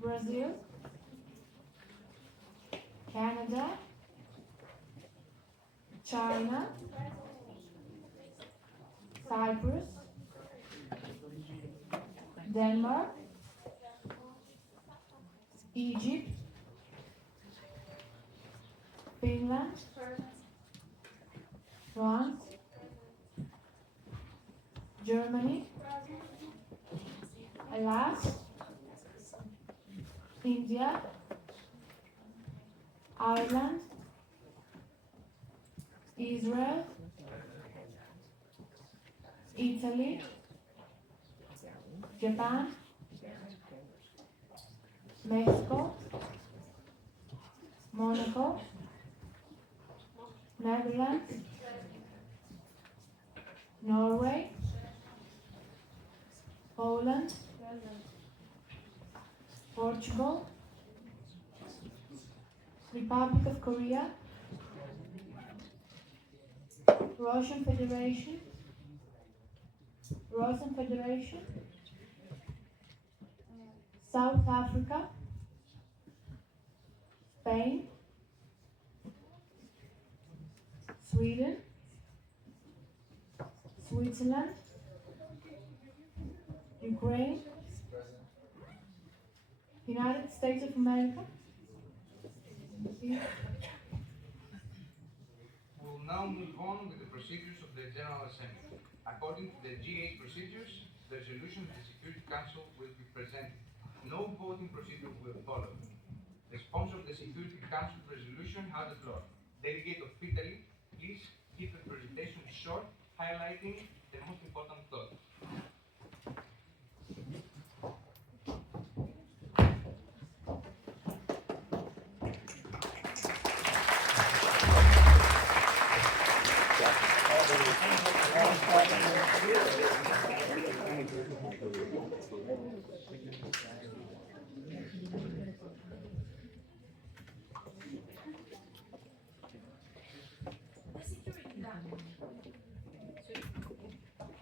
Brazil, Canada, China, Cyprus, Denmark, Egypt, Finland, France, Germany, Alas, India, Ireland, Israel, Italy, Japan, Mexico, Monaco, Netherlands, Norway, Poland, Portugal, Republic of Korea, Russian Federation, South Africa, Spain, Sweden, Switzerland, Ukraine, United States of America. We'll now move on with the procedures of the General Assembly. According to the G8 procedures, the resolution of the Security Council will be presented. No voting procedure will follow. The sponsor of the Security Council resolution has the floor. Delegate of Italy, please keep the presentation short, highlighting the most important thoughts.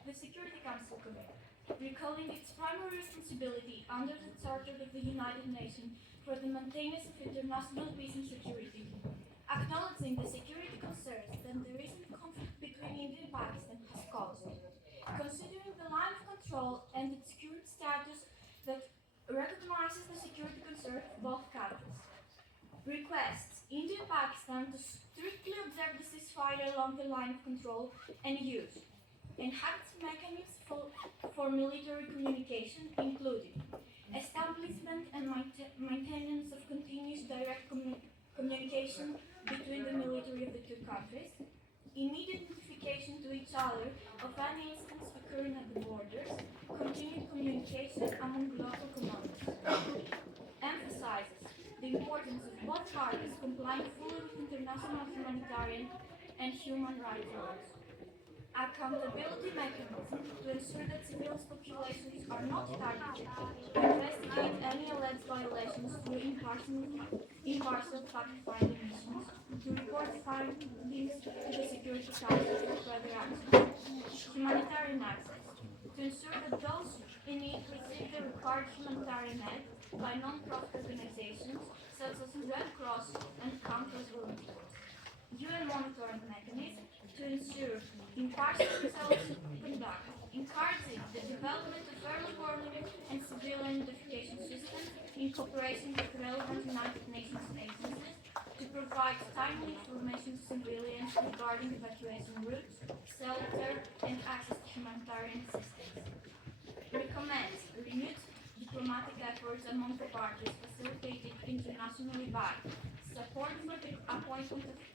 The Security Council Committee, recalling its primary responsibility under the Charter of the United Nations for the maintenance of international peace and security, acknowledging the security concerns that the recent conflict between India and Pakistan has caused, considering the line of control and its current status that recognizes the security concerns of both countries, requests India and Pakistan to strictly observe the ceasefire along the line of control and use enhanced mechanisms for military communication, including establishment and maintenance of continuous direct communication between the military of the two countries, immediate notification to each other of any incidents occurring at the borders, continued communication among local commanders. Emphasizes the importance of both parties complying fully with international humanitarian and human rights laws. Accountability mechanisms to ensure that civilian populations are not targeted, to investigate any alleged violations through impartial fact-finding missions, to report findings to the Security Council for further action. Humanitarian access, to ensure that those in need receive the required humanitarian aid by non-profit organizations such as Red Cross and countless volunteers. UN monitoring mechanism to ensure impartial results conduct, encouraging the development of early warning and civilian notification systems in cooperation with relevant United Nations agencies to provide timely information to civilians regarding evacuation routes, shelter, and access to humanitarian assistance. Recommends renewed diplomatic efforts among the parties facilitated internationally by support for the appointment of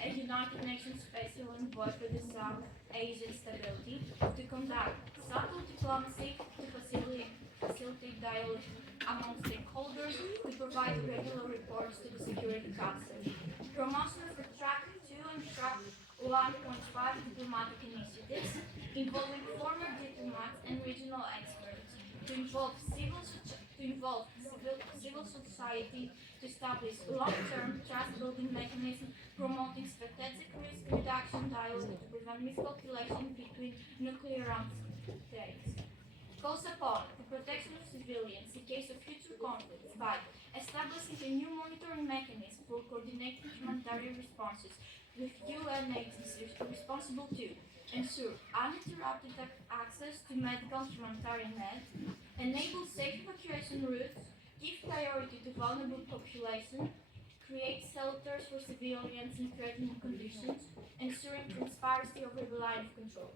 a United Nations Special Envoy for the South Asian Stability to conduct subtle diplomacy to facilitate dialogue among stakeholders to provide regular reports to the Security Council. Promotion for Track 2 and Track 1.5 diplomatic initiatives involving former diplomats and regional experts to involve civil society to establish long-term trust-building mechanisms promoting strategic risk reduction dialogue to prevent miscalculation between nuclear arms states. calls upon the protection of civilians in case of future conflicts by establishing a new monitoring mechanism for coordinating humanitarian responses with UN agencies responsible to ensure uninterrupted access to medical and humanitarian aid, enable safe evacuation routes, give priority to vulnerable populations, create shelters for civilians in threatening conditions, ensuring transparency over the line of control,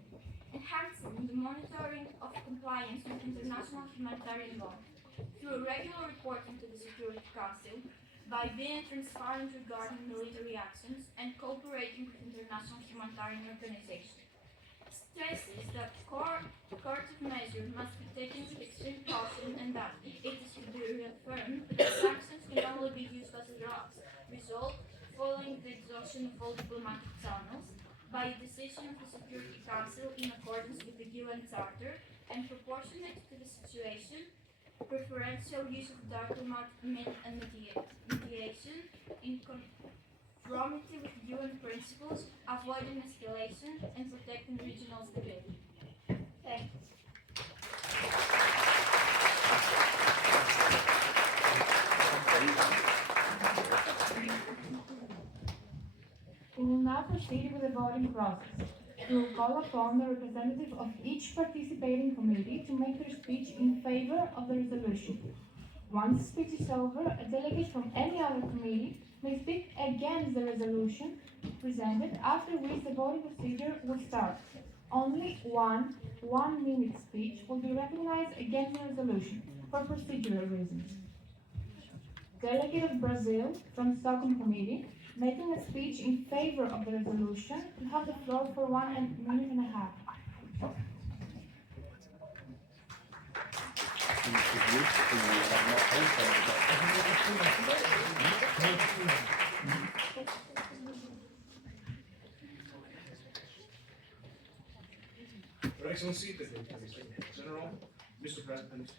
enhancing the monitoring of compliance with international humanitarian law through regular reporting to the Security Council by being transparent regarding military actions and cooperating with international humanitarian organizations. Stresses that coercive measures must be taken with extreme caution and that it is to be reaffirmed that sanctions can only be used as a last result following the exhaustion of all diplomatic channels by a decision of the Security Council in accordance with the UN Charter and proportionate to the situation, preferential use of diplomatic means and mediation in conformity with UN principles, avoiding escalation and protecting regional stability. Thank you. We will now proceed with the voting process. We will call upon the representative of each participating committee to make their speech in favor of the resolution. Once the speech is over, a delegate from any other committee may speak against the resolution presented, after which the voting procedure will start. Only one-minute speech will be recognized against the resolution for procedural reasons. Delegate of Brazil from Stockholm Committee, making a speech in favor of the resolution, will have the floor for 1 minute and a half. Your Excellency, the General, Mr. President,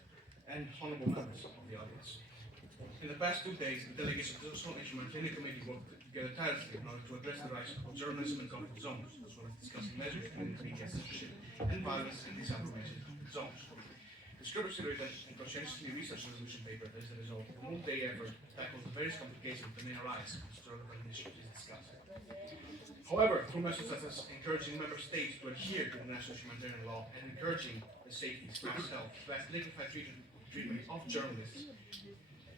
and honorable members of the audience. In the past 2 days, the delegates of the Social and Humanitarian Committee worked together tirelessly in order to address the rights of journalism in conflict zones, as well as discussing measures to limit media censorship and violence in disinformation zones. The scrupulously written and conscientiously researched resolution paper is the result of a multi-day effort to tackle the various complications that may arise as the relevant issue is discussed. However, through measures such as encouraging member states to adhere to international humanitarian law and encouraging the safety, staff health, dignified treatment of journalists,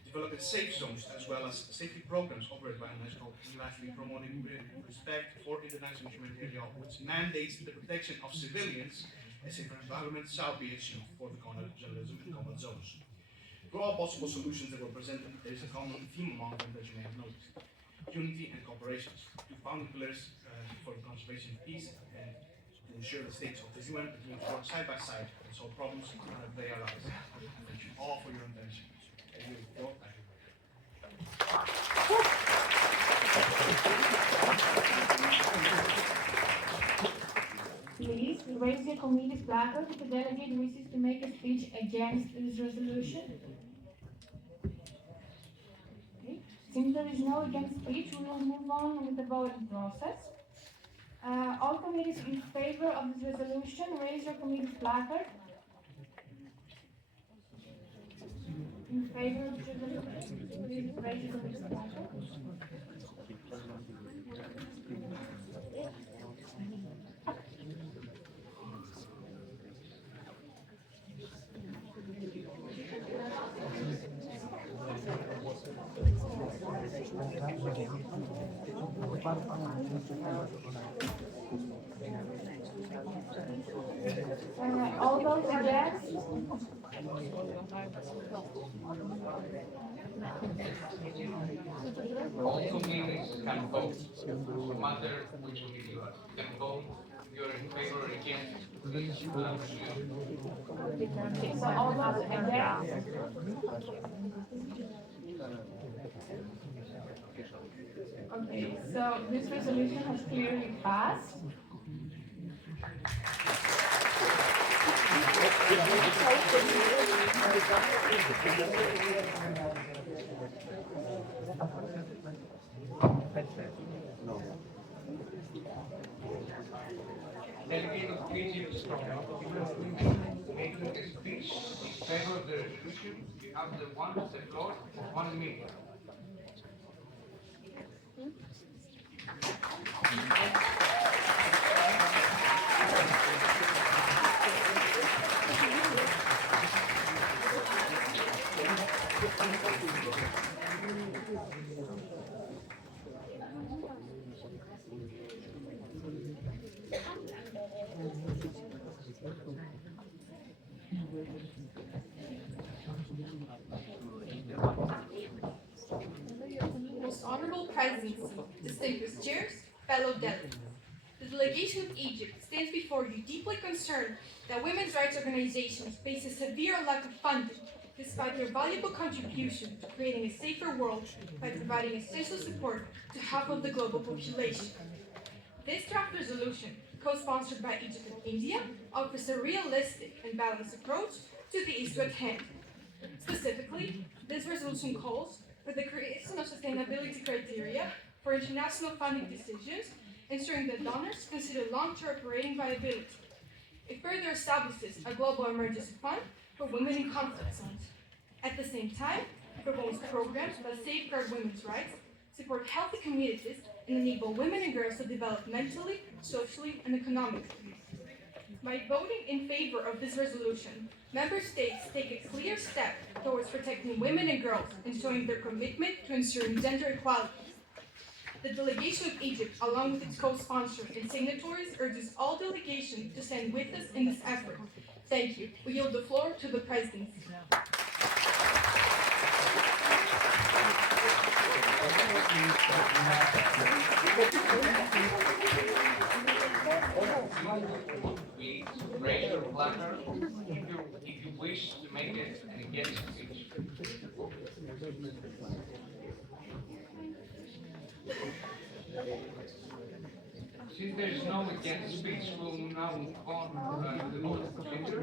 developing safe zones as well as safety programs operated by UNESCO, and lastly promoting respect for international humanitarian law, which mandates the protection of civilians, a safer environment shall be achieved for the conduct of journalism in combat zones. For all possible solutions that were presented, there is a common theme among them that you may have noticed: unity and cooperation, two founding pillars for the conservation of peace and to ensure the states of the UN continue to work side by side and solve problems as they arise. Thank you all for your attention. Please raise your committee's placard if the delegate wishes to make a speech against this resolution. Okay. Since there is no against speech, we will move on with the voting process. All committees in favor of this resolution, raise your committee's placard. In favor of the resolution, please raise your committee's placard. All those against? All committees can vote, no matter which committee you are. You can vote if you are in favor or against the resolution. Okay, so all those against? Okay, so this resolution has clearly passed. Delegate of Fiji from making a speech favor of the resolution, you have the floor, 1 minute. Most Honorable Presidency, distinguished chairs, fellow delegates. The delegation of Egypt stands before you deeply concerned that women's rights organizations face a severe lack of funding, despite their valuable contribution to creating a safer world by providing essential support to half of the global population. This draft resolution, co-sponsored by Egypt and India, offers a realistic and balanced approach to the issue at hand. Specifically, this resolution calls for the creation of sustainability criteria for international funding decisions, ensuring that donors consider long-term operating viability. It further establishes a global emergency fund for women in conflict zones. At the same time, it promotes programs that safeguard women's rights, support healthy communities, and enable women and girls to develop mentally, socially, and economically. By voting in favor of this resolution, Member States take a clear step towards protecting women and girls and showing their commitment to ensuring gender equality. The delegation of Egypt, along with its co-sponsors and signatories, urges all delegations to stand with us in this effort. Thank you. We yield the floor to the Presidency. Please raise your placard if you wish to make it an against speech. Since there is no against speech, we'll now move on to the vote procedure.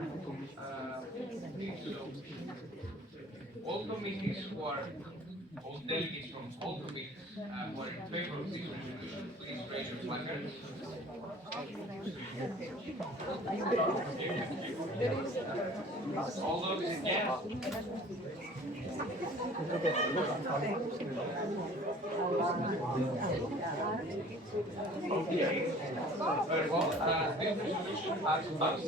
All committees who are, all delegates from all committees who are in favor of this resolution, please raise your placards. All those against? Okay. Very well. This resolution has passed.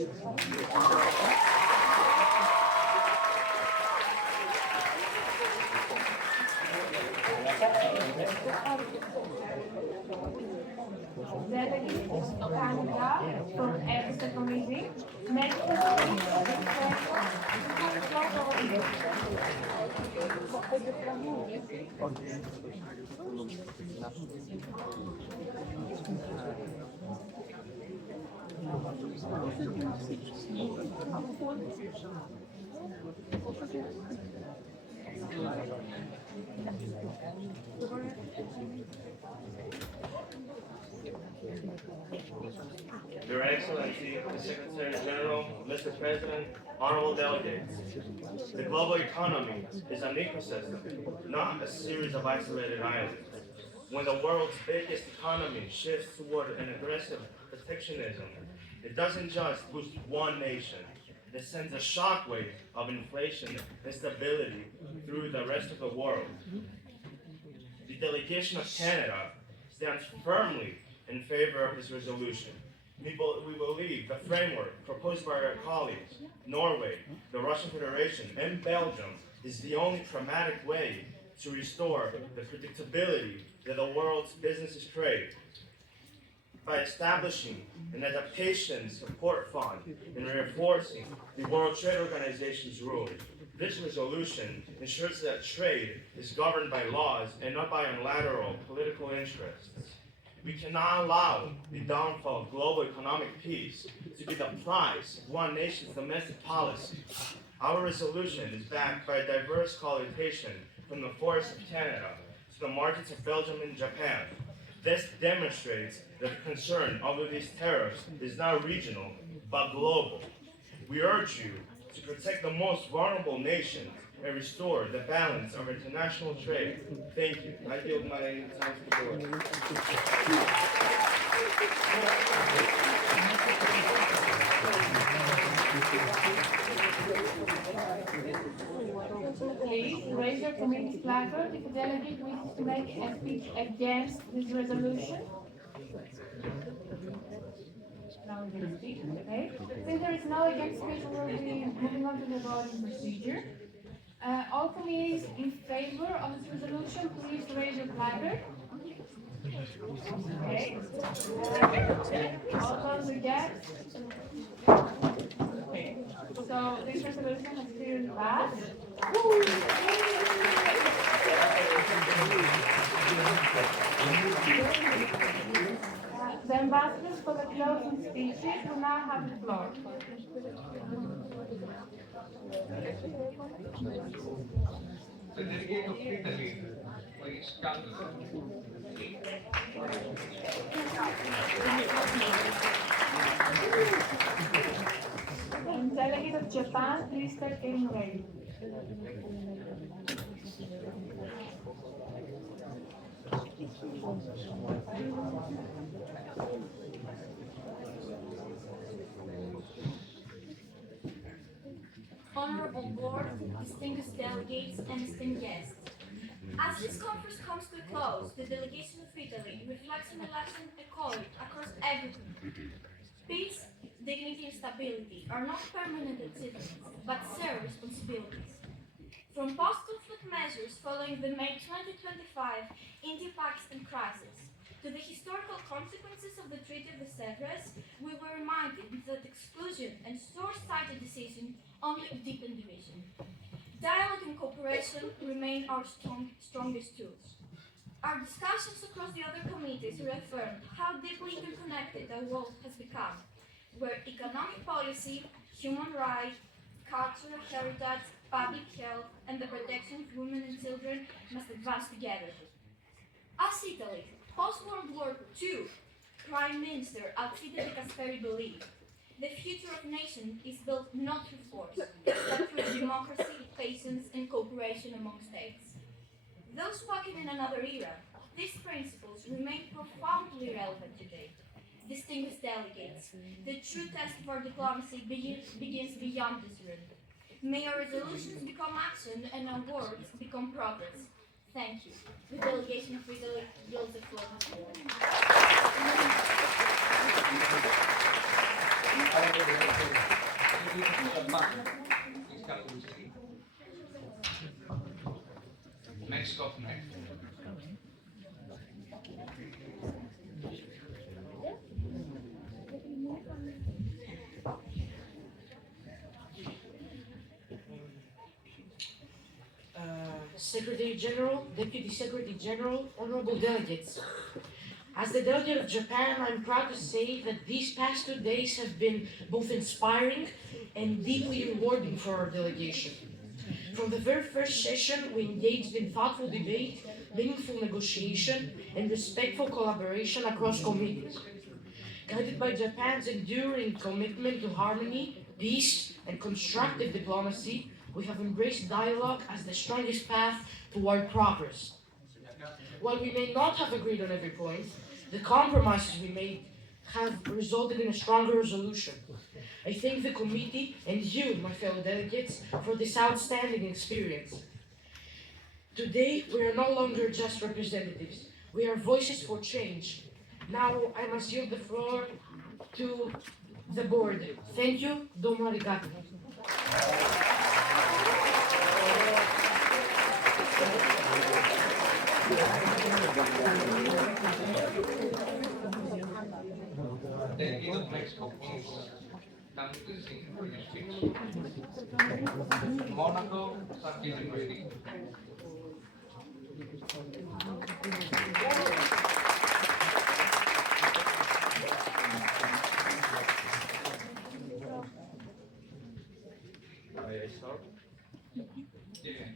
Delegates stand up from every committee. Next Your Excellency, the Secretary General, Mr. President, honorable delegates. The global economy is an ecosystem, not a series of isolated islands. When the world's biggest economy shifts toward an aggressive protectionism, it doesn't just boost one nation. It sends a shockwave of inflation and instability through the rest of the world. The delegation of Canada stands firmly in favor of this resolution. We believe the framework proposed by our colleagues, Norway, the Russian Federation, and Belgium, is the only pragmatic way to restore the predictability that the world's businesses crave. By establishing an adaptation support fund and reinforcing the World Trade Organization's rules, this resolution ensures that trade is governed by laws and not by unilateral political interests. We cannot allow the downfall of global economic peace to be the price of one nation's domestic policy. Our resolution is backed by a diverse coalition from the forests of Canada to the markets of Belgium and Japan. This demonstrates that the concern over these tariffs is not regional, but global. We urge you to protect the most vulnerable nations and restore the balance of international trade. Thank you. I yield my time to the board. Please raise your committee placard if a delegate wishes to make a speech against this resolution. Now we're going to speak, okay? Since there is no against speech, we will be moving on to the voting procedure. All committees in favor of this resolution, please raise your placard. Okay. All those against? Okay. So this resolution has clearly passed. The ambassadors for the closing speeches will now have the floor. The delegate of Italy, please come to the And delegate of Japan, please start getting ready. Honorable Board, distinguished delegates, and esteemed guests. As this conference comes to a close, the delegation of Italy reflects an election accord across everything. Peace, dignity, and stability are not permanent achievements, but shared responsibilities. From post-conflict measures following the May 2025 India-Pakistan crisis to the historical consequences of the Treaty of the Sevres, we were reminded that exclusion and short-sighted decision only deepen division. Dialogue and cooperation remain our strongest tools. Our discussions across the other committees reaffirmed how deeply interconnected the world has become, where economic policy, human rights, cultural heritage, public health, and the protection of women and children must advance together. As Italy, post-World War II, Prime Minister Alcide de Gasperi believed, the future of nations is built not through force, but through democracy, patience, and cooperation among states. Though spoken in another era, these principles remain profoundly relevant today. Distinguished delegates, the true test of our diplomacy begins beyond this room. May our resolutions become action and our words become progress. Thank you. The delegation of Italy yields the floor. Please come to the seat. Next up next. Secretary General, Deputy Secretary General, honorable delegates. As the delegate of Japan, I'm proud to say that these past 2 days have been both inspiring and deeply rewarding for our delegation. From the very first session, we engaged in thoughtful debate, meaningful negotiation, and respectful collaboration across committees. Guided by Japan's enduring commitment to harmony, peace, and constructive diplomacy, we have embraced dialogue as the strongest path toward progress. While we may not have agreed on every point, the compromises we made have resulted in a stronger resolution. I thank the committee and you, my fellow delegates, for this outstanding experience. Today, we are no longer just representatives. We are voices for change. Now, I must yield the floor to the board. Thank you. Domo arigato. Delegate of Mexico, please come to the seat for your speech. Monaco, start getting ready. May I start? Yeah.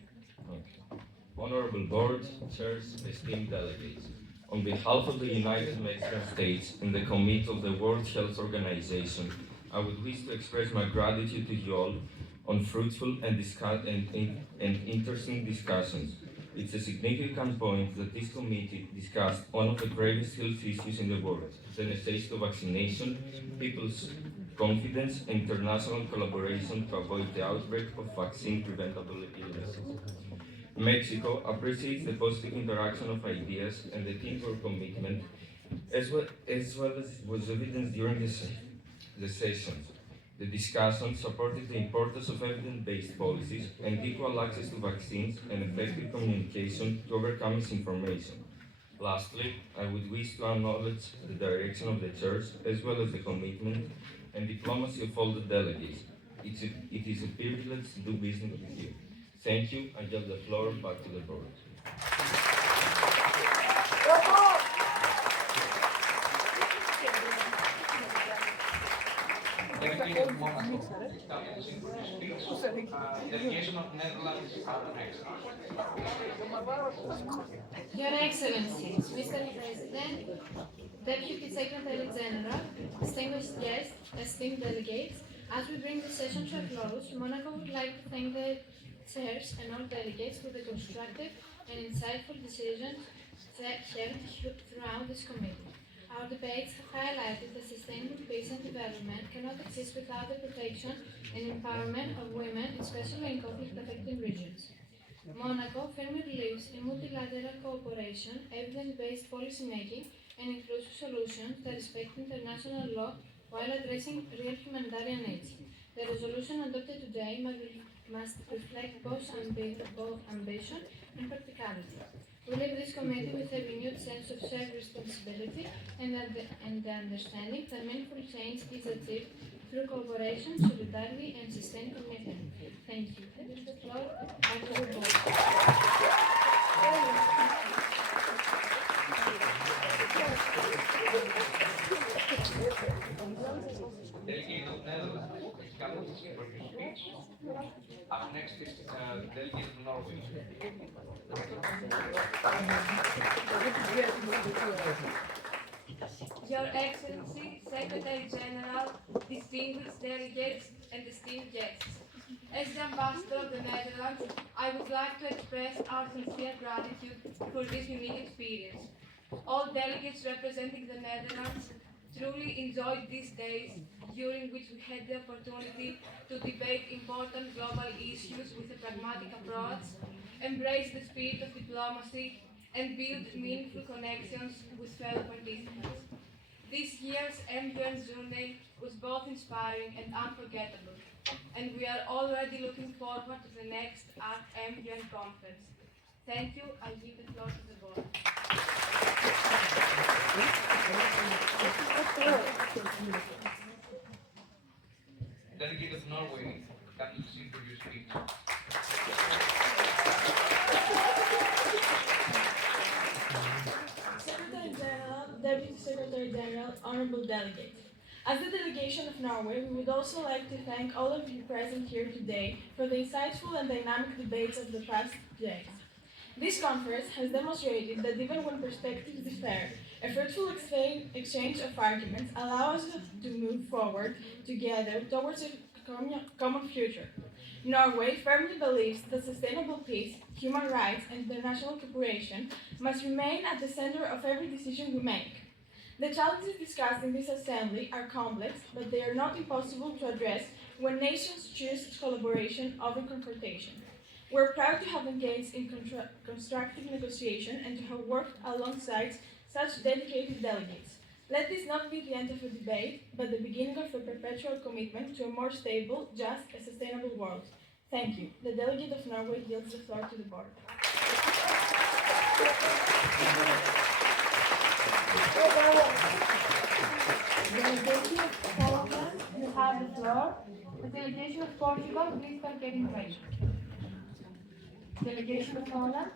Honorable Board, Chairs, esteemed delegates. On behalf of the United Mexican States and the Committee of the World Health Organization, I would wish to express my gratitude to you all on fruitful and interesting discussions. It's a significant point that this committee discussed one of the gravest health issues in the world, the necessity of vaccination, people's confidence, and international collaboration to avoid the outbreak of vaccine-preventable illnesses. Mexico appreciates the positive interaction of ideas and the teamwork commitment, as was evidenced during the sessions. The discussion supported the importance of evidence-based policies and equal access to vaccines and effective communication to overcome misinformation. Lastly, I would wish to acknowledge the direction of the Church as well as the commitment and diplomacy of all the delegates. It is a privilege to do business with you. Thank you. I give the floor back to the board. Delegate of Monaco, establishing speech. Delegation of Netherlands are next. Your Excellencies, Mr. President, Deputy Secretary General, distinguished guests, esteemed delegates, as we bring the session to a close, Monaco would like to thank the chairs and all delegates for the constructive and insightful decisions held throughout this committee. Our debates have highlighted that sustainable peace and development cannot exist without the protection and empowerment of women, especially in conflict-affected regions. Monaco firmly believes in multilateral cooperation, evidence-based policymaking, and inclusive solutions that respect international law while addressing real humanitarian needs. The resolution adopted today must reflect both ambition and practicality. We leave this committee with a renewed sense of shared responsibility and the understanding that meaningful change is achieved through cooperation, solidarity, and sustained commitment. Thank you. I give the floor back to the board. Delegate of Netherlands, establishing for your speech. Up next is Delegate of Norway. Your Excellency, Secretary General, distinguished delegates, and esteemed guests. As the Ambassador of the Netherlands, I would like to express our sincere gratitude for this unique experience. All delegates representing the Netherlands truly enjoyed these days, during which we had the opportunity to debate important global issues with a pragmatic approach, embrace the spirit of diplomacy, and build meaningful connections with fellow participants. This year's ArcMUN journey was both inspiring and unforgettable, and we are already looking forward to the next ArcMUN conference. Thank you. I give the floor to the board. Delegate of Norway, can you sing for your speech? Secretary General, Deputy Secretary General, honorable delegates. As the delegation of Norway, we would also like to thank all of you present here today for the insightful and dynamic debates of the past days. This conference has demonstrated that even when perspectives differ, a fruitful exchange of arguments allows us to move forward together towards a common future. Norway firmly believes that sustainable peace, human rights, and international cooperation must remain at the center of every decision we make. The challenges discussed in this assembly are complex, but they are not impossible to address when nations choose collaboration over confrontation. We're proud to have engaged in constructive negotiation and to have worked alongside such dedicated delegates. Let this not be the end of a debate, but the beginning of a perpetual commitment to a more stable, just, and sustainable world. Thank you. The delegate of Norway yields the floor to the board. Delegation of Poland, you have the floor. The delegation of Portugal, please start getting ready. Delegation of Poland.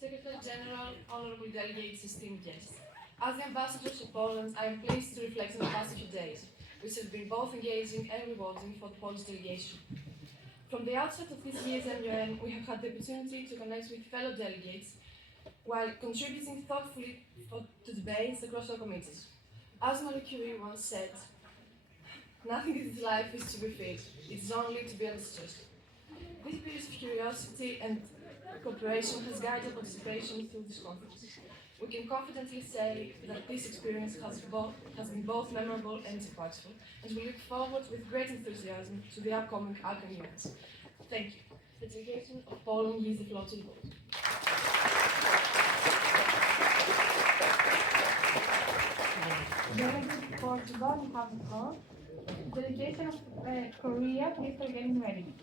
Secretary General, honorable delegates, esteemed guests. As the ambassadors of Poland, I am pleased to reflect on the past few days, which have been both engaging and rewarding for the Polish delegation. From the outset of this year's ArcMUN, we have had the opportunity to connect with fellow delegates while contributing thoughtfully to debates across our committees. As Marie Curie once said, Nothing in this life is to be fed, it is only to be understood. This spirit of curiosity and cooperation has guided participation through this conference. We can confidently say that this experience has been both memorable and impactful, and we look forward with great enthusiasm to the upcoming ArcMUN events. Thank you. The delegation of Poland yields the floor to the board. Delegate Portugal, you have the floor. Delegation of Korea, please start getting ready.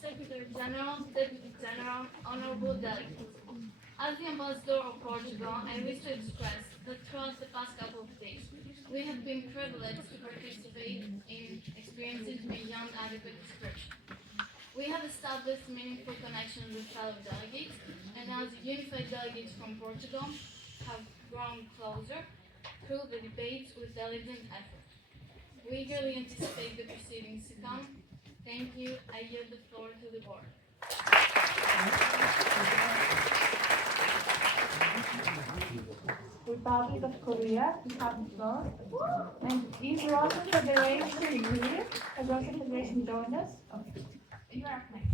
Secretary General, Deputy General, Honorable Delegates. As the Ambassador of Portugal, I wish to express that throughout the past couple of days, we have been privileged to participate in experiences beyond adequate description. We have established meaningful connections with fellow delegates, and as unified delegates from Portugal, have grown closer through the debates with diligent effort. We eagerly anticipate the proceedings to come. Thank you. I yield the floor to the board. Republic of Korea, you have the floor. And is Russian Federation here? Has Russian Federation joined us? Okay. You are up next.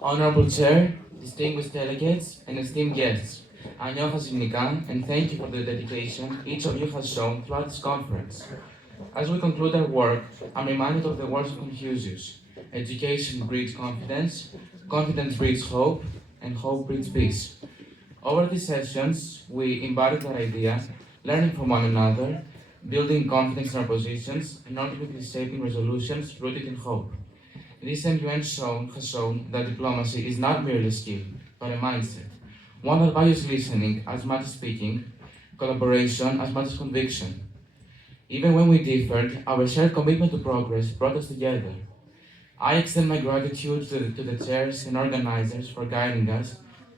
Honorable Chair, distinguished delegates, and esteemed guests, Anyoha Simnika, and thank you for the dedication each of you has shown throughout this conference. As we conclude our work, I'm reminded of the words of Confucius: education breeds confidence, confidence breeds hope, and hope breeds peace. Over these sessions, we embodied that idea, learning from one another, building confidence in our positions, and ultimately shaping resolutions rooted in hope. This MUN has shown that diplomacy is not merely a skill, but a mindset, one that values listening as much as speaking, collaboration as much as conviction. Even when we differed, our shared commitment to progress brought us together. I extend my gratitude to the chairs and organizers for guiding us,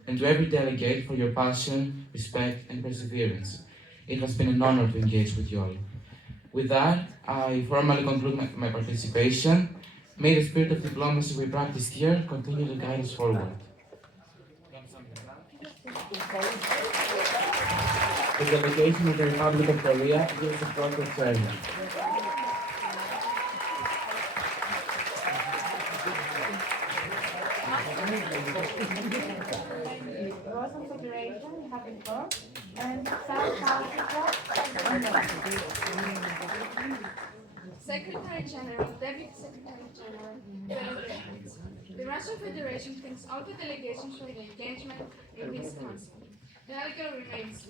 and to every delegate for your passion, respect, and perseverance. It has been an honor to engage with you all. With that, I formally conclude my participation. May the spirit of diplomacy we practiced here continue to guide us forward. The delegation of the Republic of Korea gives the floor to Chairman. Russian Federation, you have the floor. And South Africa, Secretary General, Deputy Secretary General, fellow delegates. The Russian Federation thanks all the delegations for the engagement in this council. Dialogue remains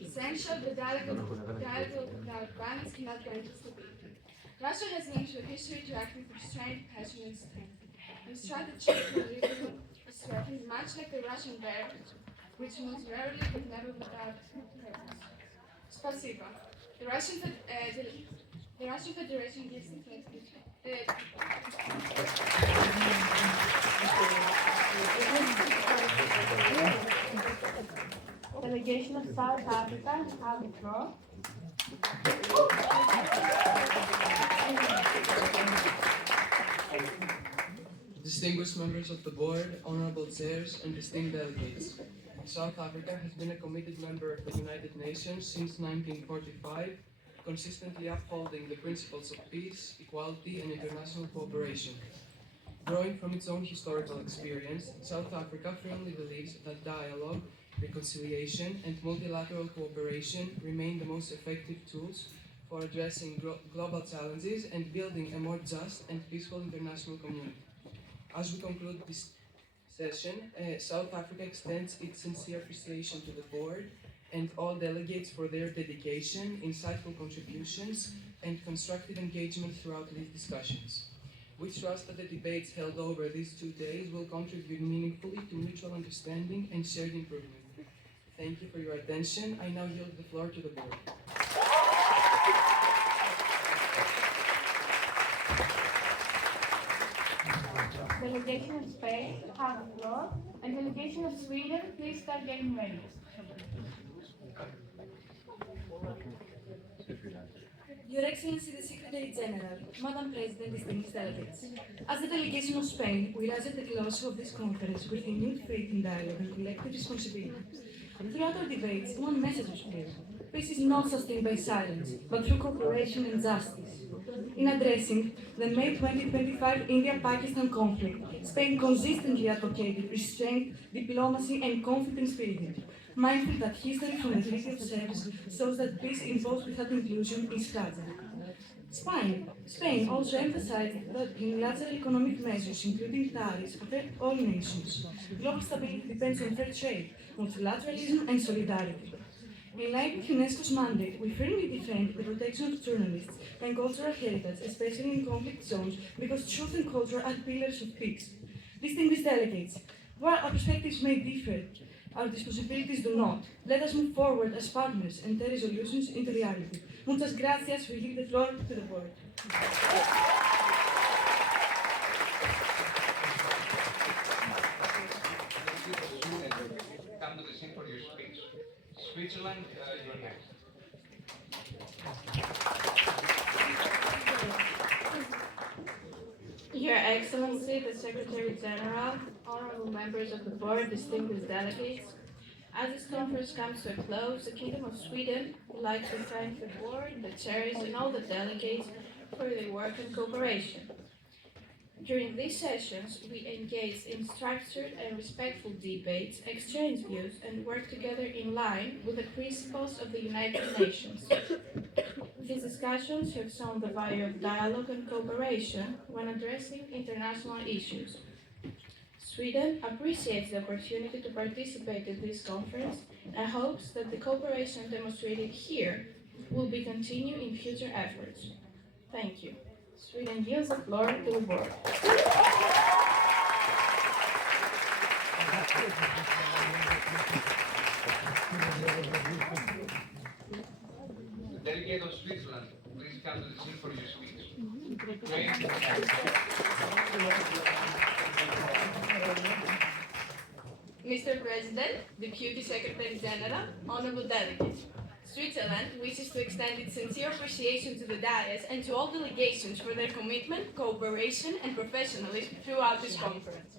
essential. The dialogue without violence cannot guarantee stability. Russia has an ancient history to act with restraint, passion, and strength. And strategy to deliver is threatened, much like the Russian bear, which moves rarely but never without purpose. Spasibo. The Russian Federation gives the Delegation of South Africa, you have the floor. Distinguished members of the board, honorable chairs, and esteemed delegates. South Africa has been a committed member of the United Nations since 1945, consistently upholding the principles of peace, equality, and international cooperation. Drawing from its own historical experience, South Africa firmly believes that dialogue, reconciliation, and multilateral cooperation remain the most effective tools for addressing global challenges and building a more just and peaceful international community. As we conclude this session, South Africa extends its sincere appreciation to the board and all delegates for their dedication, insightful contributions, and constructive engagement throughout these discussions. We trust that the debates held over these 2 days will contribute meaningfully to mutual understanding and shared improvement. Thank you for your attention. I now yield the floor to the board. Delegation of Spain, you have the floor. And delegation of Sweden, please start getting ready. Your Excellency the Secretary General, Madam President, distinguished delegates. As the delegation of Spain, we rise at the close of this conference with renewed faith in dialogue and collective responsibility. Throughout our debates, one message was clear. Peace is not sustained by silence, but through cooperation and justice. In addressing the May 2025 India-Pakistan conflict, Spain consistently advocated restraint, diplomacy, and confidence building, mindful that history from the Treaty of Sevres shows that peace imposed without inclusion is fragile. Spain also emphasized that unilateral economic measures, including tariffs, affect all nations. Global stability depends on fair trade, multilateralism, and solidarity. In line with UNESCO's mandate, we firmly defend the protection of journalists and cultural heritage, especially in conflict zones, because truth and culture are pillars of peace. Distinguished delegates, while our perspectives may differ, our responsibilities do not. Let us move forward as partners and turn resolutions into reality. Muchas gracias. We give the floor to the board. Come to the scene for your speech. Switzerland, you're next. Your Excellency, the Secretary General, honorable members of the board, distinguished delegates, as this conference comes to a close, the Kingdom of Sweden would like to thank the board, the chairs, and all the delegates for their work and cooperation. During these sessions, we engaged in structured and respectful debates, exchanged views, and worked together in line with the principles of the United Nations. These discussions have shown the value of dialogue and cooperation when addressing international issues. Sweden appreciates the opportunity to participate in this conference and hopes that the cooperation demonstrated here will be continued in future efforts. Thank you. Sweden yields the floor to the board. The delegate of Switzerland, please come to the scene for your speech. Mr. President, Deputy Secretary General, honorable delegates, Switzerland wishes to extend its sincere appreciation to the Dias and to all delegations for their commitment, cooperation, and professionalism throughout this conference.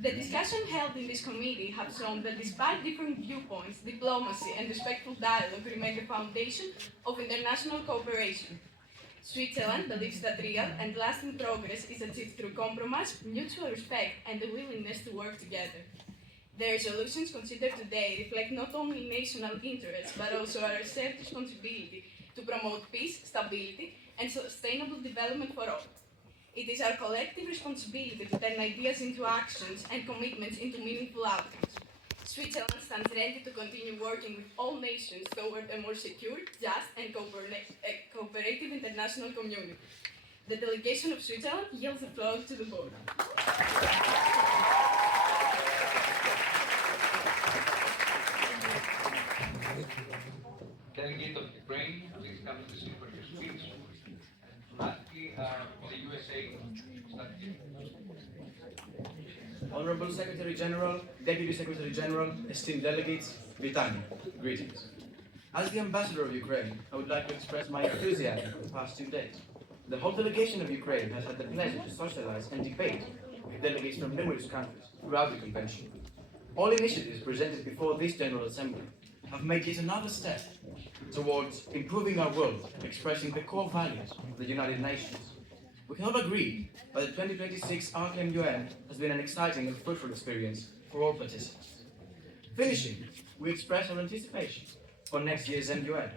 The discussion held in this committee have shown that despite different viewpoints, diplomacy and respectful dialogue remain the foundation of international cooperation. Switzerland believes that real and lasting progress is achieved through compromise, mutual respect, and the willingness to work together. The resolutions considered today reflect not only national interests, but also our shared responsibility to promote peace, stability, and sustainable development for all. It is our collective responsibility to turn ideas into actions and commitments into meaningful outcomes. Switzerland stands ready to continue working with all nations toward a more secure, just, and cooperative international community. The delegation of Switzerland yields the floor to the board. Delegate of Ukraine, please come to the scene for your speech. Lastly, the USA, start here. Honorable Secretary General, Deputy Secretary General, esteemed delegates, Britannia, greetings. As the ambassador of Ukraine, I would like to express my enthusiasm for the past 2 days. The whole delegation of Ukraine has had the pleasure to socialize and debate with delegates from numerous countries throughout the convention. All initiatives presented before this General Assembly have made yet another step towards improving our world, expressing the core values of the United Nations. We can all agree that the 2026 ArcMUN has been an exciting and fruitful experience for all participants. Finishing, we express our anticipation for next year's MUN.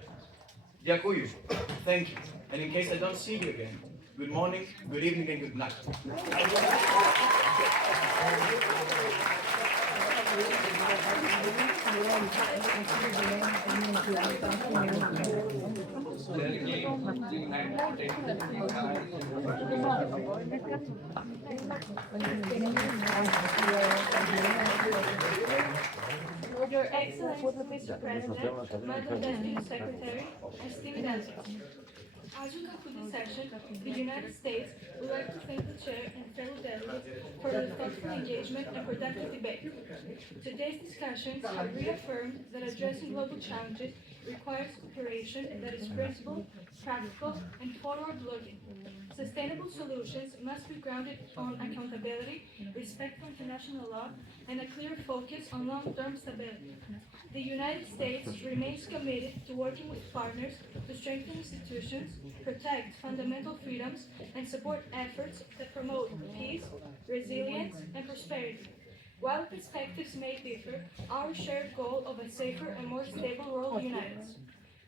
Diakuyu, thank you, and in case I don't see you again, good morning, good evening, and good night. Your Excellency, Mr. President, Madam Deputy Secretary, esteemed delegates. As we conclude this session, the United States would like to thank the Chair and fellow delegates for their thoughtful engagement and productive debate. Today's discussions have reaffirmed that addressing global challenges requires cooperation that is principled, practical, and forward-looking. Sustainable solutions must be grounded on accountability, respect for international law, and a clear focus on long-term stability. The United States remains committed to working with partners to strengthen institutions, protect fundamental freedoms, and support efforts that promote peace, resilience, and prosperity. While perspectives may differ, our shared goal of a safer and more stable world unites us.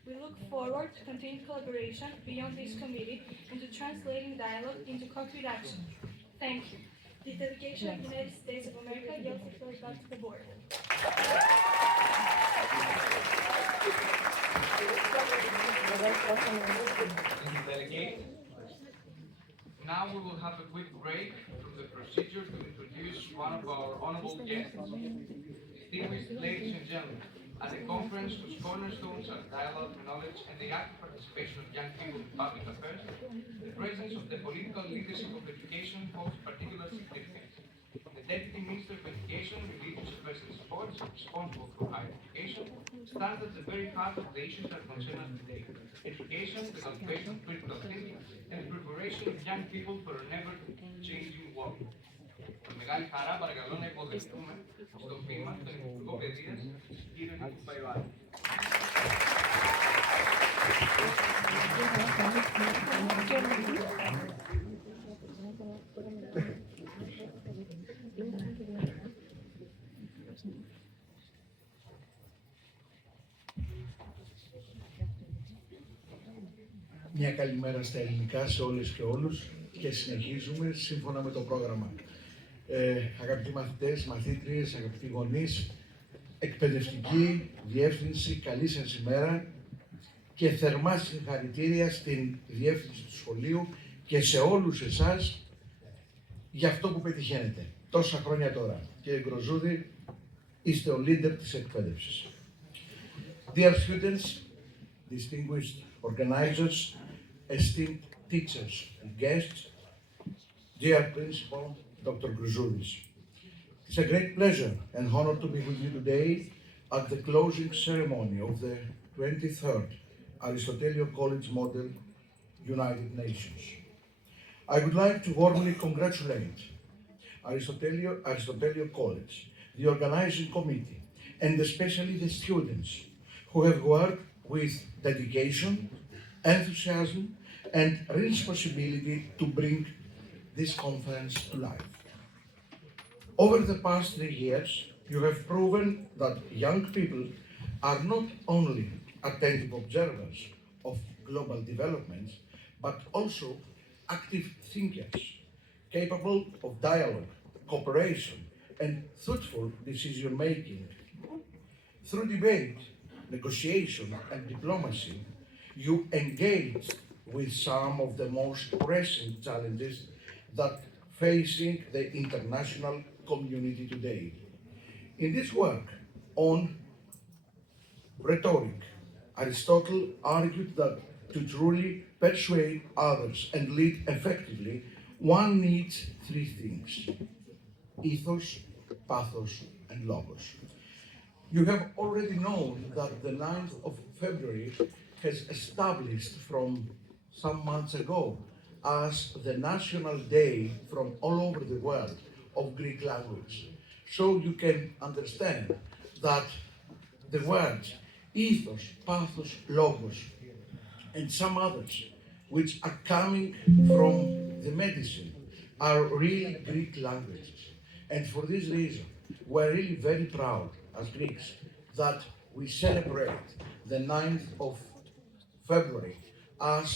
We look forward to continued collaboration beyond this committee and to translating dialogue into concrete action. Thank you. The delegation of the United States of America yields the floor back to the board. Thank you, Delegate. Now we will have a quick break from the procedure to introduce one of our honorable guests. Distinguished ladies and gentlemen, at a conference whose cornerstones are dialogue, knowledge, and the active participation of young people in public affairs, the presence of the political leadership of education holds particular significance. The Deputy Minister of Education, Religious Affairs and Sports, responsible for higher education, stands at the very heart of the issues that concern us today. Education, the cultivation of critical thinking, and the preparation of young people for an ever-changing world. Με μεγάλη χαρά παρακαλώ να υποδεχτούμε στο βήμα τον Υπουργό Παιδείας, κύριο Νίκο Παϊωάννη. Μια καλημέρα στα ελληνικά σε όλες και όλους και συνεχίζουμε σύμφωνα με το πρόγραμμα. Αγαπητοί μαθητές, μαθήτριες, αγαπητοί γονείς, εκπαιδευτική διεύθυνση, καλή σας ημέρα και θερμά συγχαρητήρια στην διεύθυνση του σχολείου και σε όλους εσάς για αυτό που πετυχαίνετε τόσα χρόνια τώρα. Κύριε Γκροζούδη, είστε ο leader της εκπαίδευσης. Dear students, distinguished organizers, esteemed teachers and guests, dear principal, Dr. Grouzoudis. It's a great pleasure and honor to be with you today at the closing ceremony of the 23rd Aristotelio College Model United Nations. I would like to warmly congratulate Aristotelio College, the organizing committee, and especially the students who have worked with dedication, enthusiasm, and responsibility to bring this conference to life. Over the past 3 years, you have proven that young people are not only attentive observers of global developments, but also active thinkers, capable of dialogue, cooperation, and thoughtful decision-making. Through debate, negotiation, and diplomacy, you engage with some of the most pressing challenges that facing the international community today. In this work on rhetoric, Aristotle argued that to truly persuade others and lead effectively, one needs 3 things: ethos, pathos, and logos. You have already known that the 9th of February has established from some months ago as the national day from all over the world of Greek language. So you can understand that the words ethos, pathos, logos, and some others which are coming from the medicine are really Greek languages. And for this reason, we're really very proud as Greeks that we celebrate the 9th of February as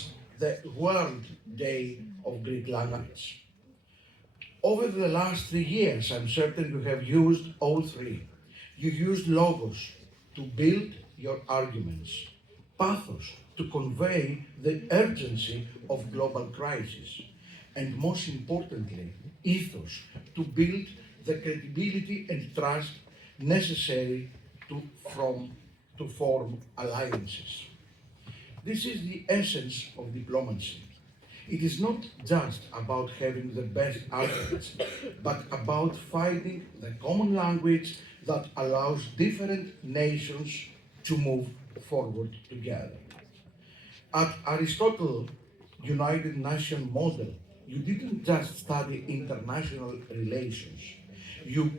the World Day of Greek Language. Over the last 3 years, I'm certain you have used all 3. You used logos to build your arguments, pathos to convey the urgency of global crisis, and most importantly, ethos to build the credibility and trust necessary to form alliances. This is the essence of diplomacy. It is not just about having the best arguments, but about finding the common language that allows different nations to move forward together. At Aristotle United Nations model, you didn't just study international relations, you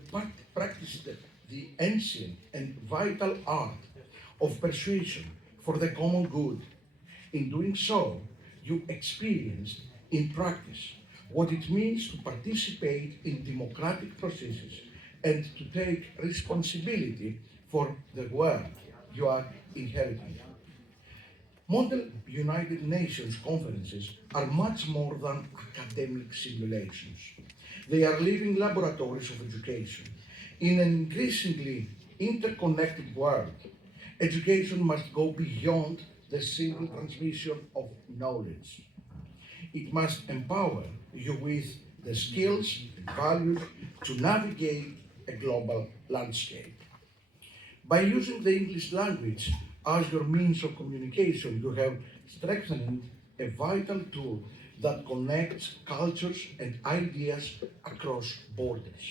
practiced the ancient and vital art of persuasion for the common good. In doing so, you experienced in practice what it means to participate in democratic processes and to take responsibility for the world you are inheriting. Model United Nations conferences are much more than academic simulations. They are living laboratories of education. In an increasingly interconnected world, education must go beyond the simple transmission of knowledge. It must empower you with the skills and values to navigate a global landscape. By using the English language as your means of communication, you have strengthened a vital tool that connects cultures and ideas across borders.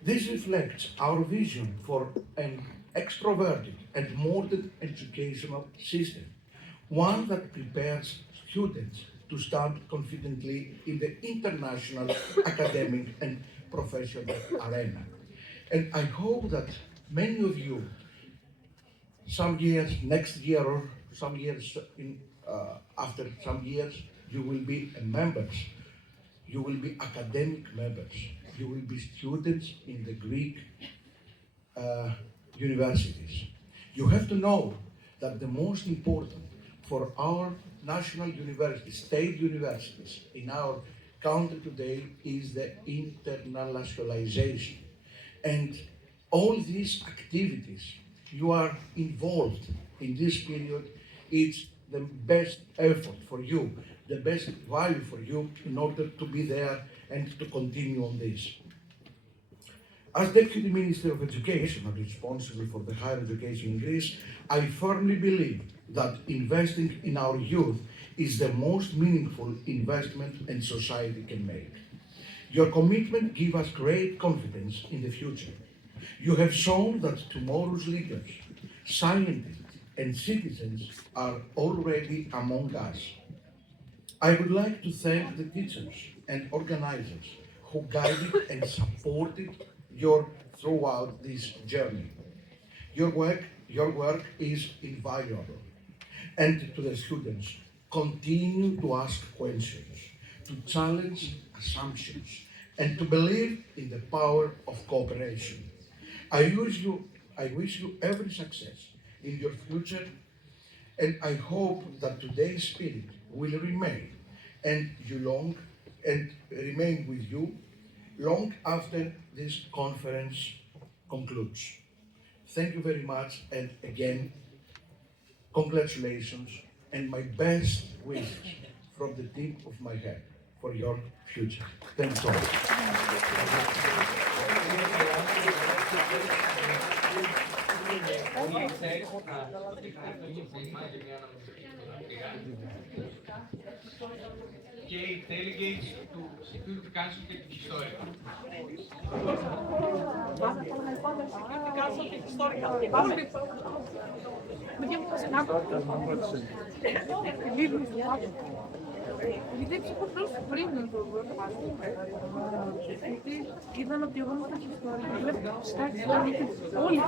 This reflects our vision for an extroverted and modern educational system, one that prepares students to stand confidently in the international academic and professional arena. And I hope that many of you, some years, next year or some years after some years, you will be members. You will be academic members. You will be students in the Greek universities. You have to know that the most important for our national universities, state universities in our country today is the internationalization. And all these activities you are involved in this period, it's the best effort for you, the best value for you in order to be there and to continue on this. As Deputy Minister of Education and responsible for the higher education in Greece, I firmly believe that investing in our youth is the most meaningful investment a society can make. Your commitment gives us great confidence in the future. You have shown that tomorrow's leaders, scientists, and citizens are already among us. I would like to thank the teachers and organizers who guided and supported you throughout this journey. Your work is invaluable. And to the students, continue to ask questions, to challenge assumptions, and to believe in the power of cooperation. I wish you every success in your future, and I hope that today's spirit will remain remain with you long after this conference concludes. Thank you very much, and again, congratulations and my best wishes from the tip of my head for your future. Thanks so much. Okay, delegates to Security Council και την Ιστορία. Γιατί ψηφοφόρους πριν να το δω. Γιατί είδαν ότι εγώ ήμουν στην ιστορία. Όλοι